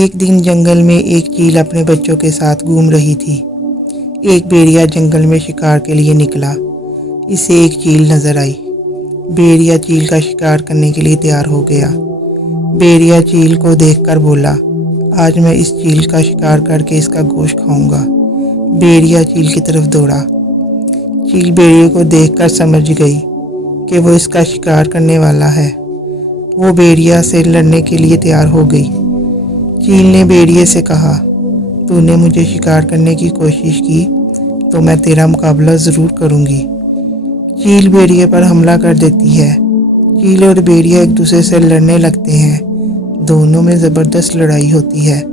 ایک دن جنگل میں ایک چیل اپنے بچوں کے ساتھ گھوم رہی تھی۔ ایک بھیڑیا جنگل میں شکار کے لیے نکلا۔ اسے ایک چیل نظر آئی۔ بھیڑیا چیل کا شکار کرنے کے لیے تیار ہو گیا۔ بھیڑیا چیل کو دیکھ کر بولا، آج میں اس چیل کا شکار کر کے اس کا گوشت کھاؤں گا۔ بھیڑیا چیل کی طرف دوڑا۔ چیل بھیڑیے کو دیکھ کر سمجھ گئی کہ وہ اس کا شکار کرنے والا ہے۔ وہ بھیڑیا سے لڑنے کے لیے تیار ہو گئی۔ چیل نے بھیڑیے سے کہا، تو نے مجھے شکار کرنے کی کوشش کی تو میں تیرا مقابلہ ضرور کروں گی۔ چیل بھیڑیے پر حملہ کر دیتی ہے۔ چیل اور بھیڑیا ایک دوسرے سے لڑنے لگتے ہیں۔ دونوں میں زبردست لڑائی ہوتی ہے۔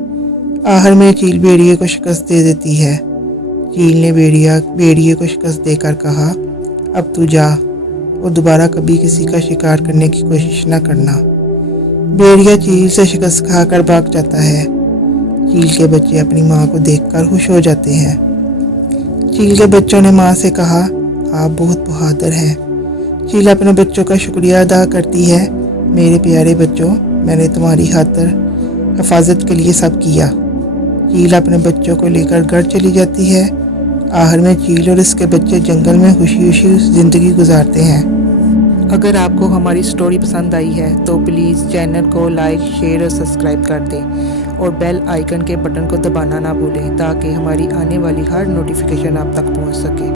آخر میں چیل بھیڑیے کو شکست دے دیتی ہے۔ چیل نے بھیڑیے کو شکست دے کر کہا، اب تو جا اور دوبارہ کبھی کسی کا شکار کرنے کی کوشش نہ کرنا۔ بھیڑیا چیل سے شکست کھا کر بھاگ جاتا ہے۔ چیل کے بچے اپنی ماں کو دیکھ کر خوش ہو جاتے ہیں۔ چیل کے بچوں نے ماں سے کہا، آپ بہت بہادر ہیں۔ چیل اپنے بچوں کا شکریہ ادا کرتی ہے، میرے پیارے بچوں، میں نے تمہاری خاطر حفاظت کے لیے سب کیا۔ چیل اپنے بچوں کو لے کر گھر چلی جاتی ہے۔ آخر میں چیل اور اس کے بچے جنگل میں خوشی خوشی زندگی گزارتے ہیں۔ اگر آپ کو ہماری سٹوری پسند آئی ہے تو پلیز چینل کو لائک، شیئر اور سبسکرائب کر دیں اور بیل آئیکن کے بٹن کو دبانا نہ بھولیں تاکہ ہماری آنے والی ہر نوٹیفیکیشن آپ تک پہنچ سکے۔